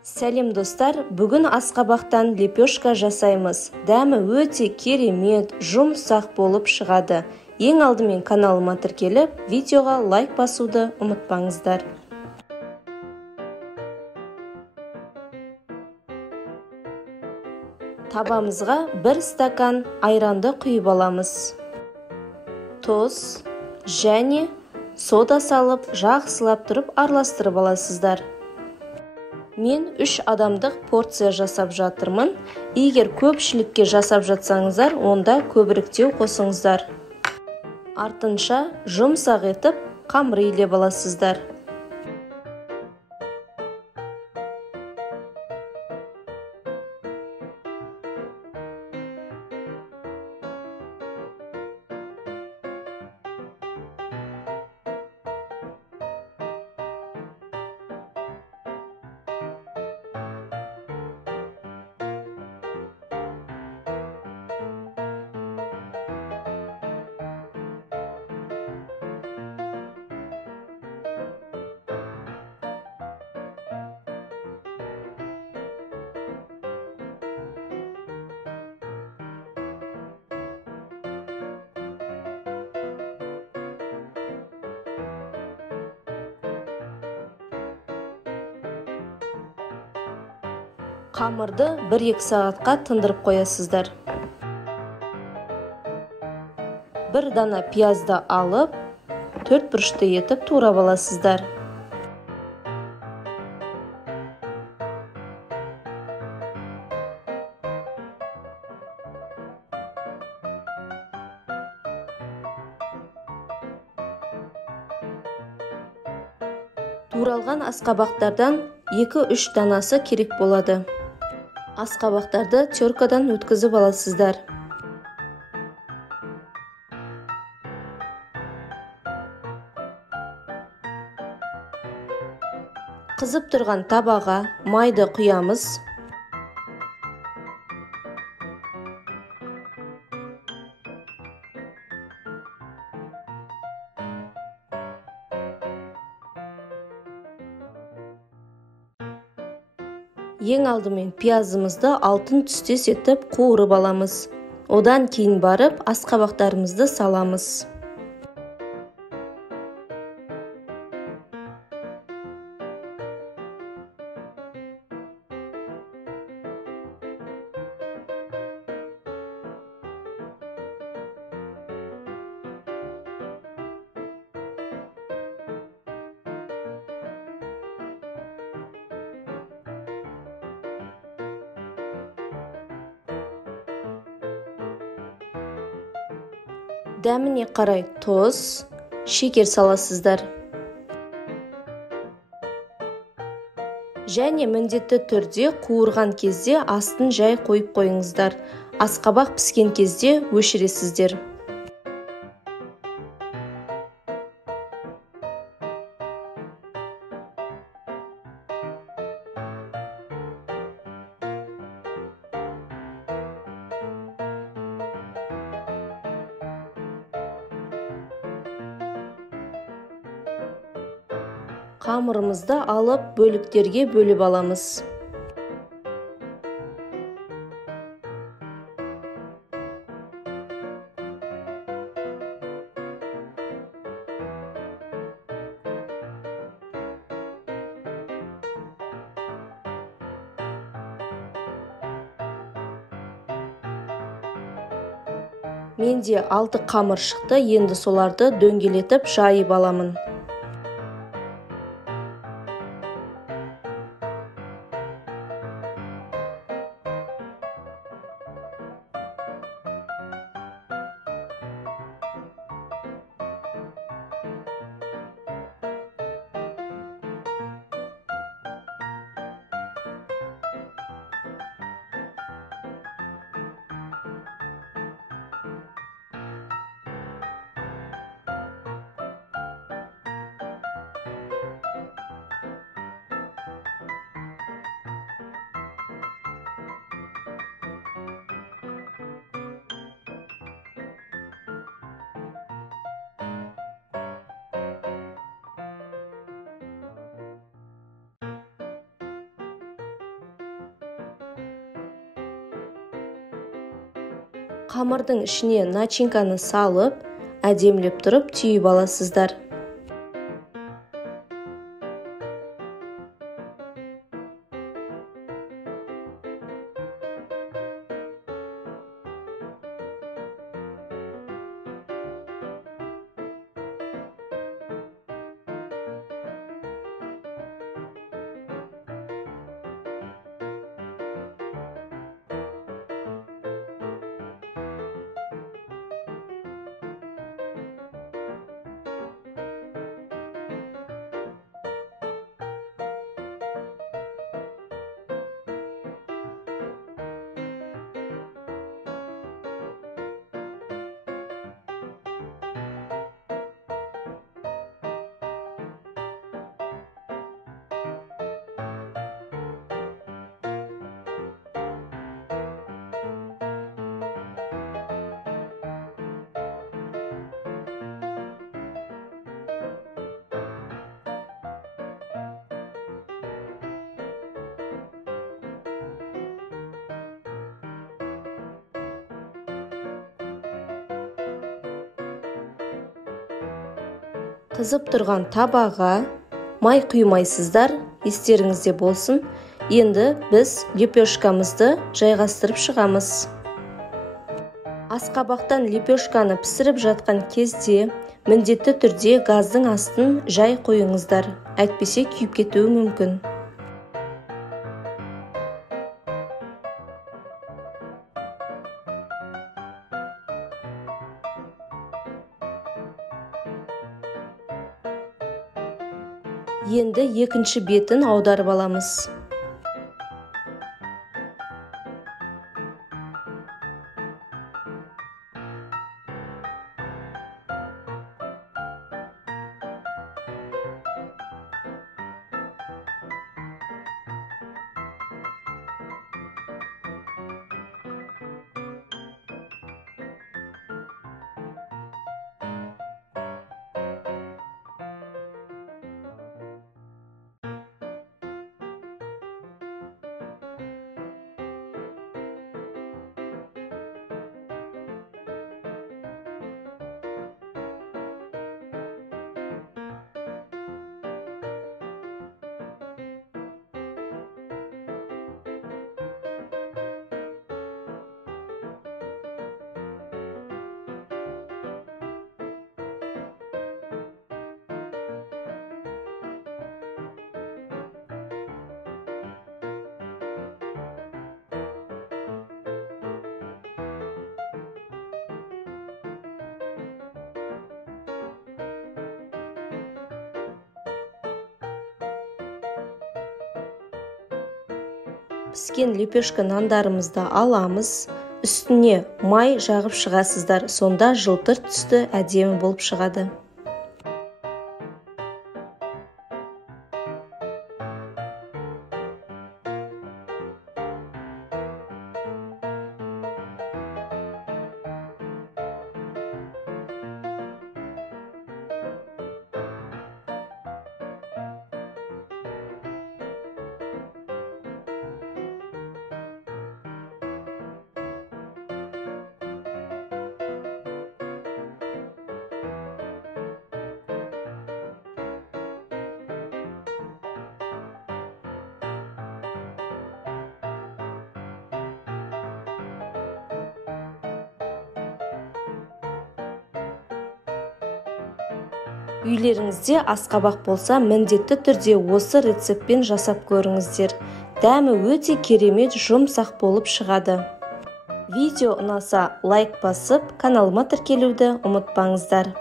Сәлем достар, бүгін асқабақтан лепешка жасаймыз. Дәмі өте керемет, жұмсақ болып шығады. Ең алдымен каналыма тіркеліп, видеоға лайк басуды ұмытпаңыздар. Табамызға 1 стакан айранды құйып аламыз. Тұз және сода салып, жақсылап тұрып араластырып аласыздар. Мен 3 адамдық порция жасап жатырмын. Егер көпшілікке жасап жатсаңыздар, онда көбіректеу қосыңыздар. Артынша жұмсақ етіп қамыр илеп аласыздар. Қамырды 1-2 сағатқа тындырып қоясыздар. 1 дана пиязды алып, 4 бұрышты етіп турап аласыздар. Туралған асқабақтардан 2-3 данасы керек болады. Асқабақтарды теркадан өткізіп аласыздар. Қызып тұрған табаға майды құямыз. Ең алдымен пиязымызды алтын түстес етіп қуырып аламыз. Одан кейін барып асқабақтарымызды саламыз. Дәміне қарай тұз, шекер саласыздар. Және міндетті түрде қуырған кезде астын жай қойып қойыңыздар. Асқабақ піскен кезде өшіресіздер. Қамырымызды алып бөліктерге бөліп аламыз. Менде 6 қамыр шықты, енді соларды дөңгелетіп жайып аламын. қамырдың ішіне начинканы салып, әдемілеп тұрып түйіп аласыздар. Қызып тұрған табаға май құймайсыздар, естеріңізде болсын. Енді біз лепешкамызды жайғастырып шығамыз. Асқабақтан лепешканы пісіріп жатқан кезде міндетті түрде газдың астын жай қойыңыздар, әйтпесе күйіп кетуі мүмкін. Енді екінші бетін аударып аламыз. Піскен лепешка нандарымызды аламыз, үстіне май жағып шығасыздар, сонда жылтыр түсті әдемі болып шығады. Үйлеріңізде асқабақ болса, міндетті түрде осы рецептпен жасап көріңіздер. Дәмі өте керемет, жұмсақ болып шығады. Видео ұнаса лайк басып, каналыма тіркелуді ұмытпаңыздар.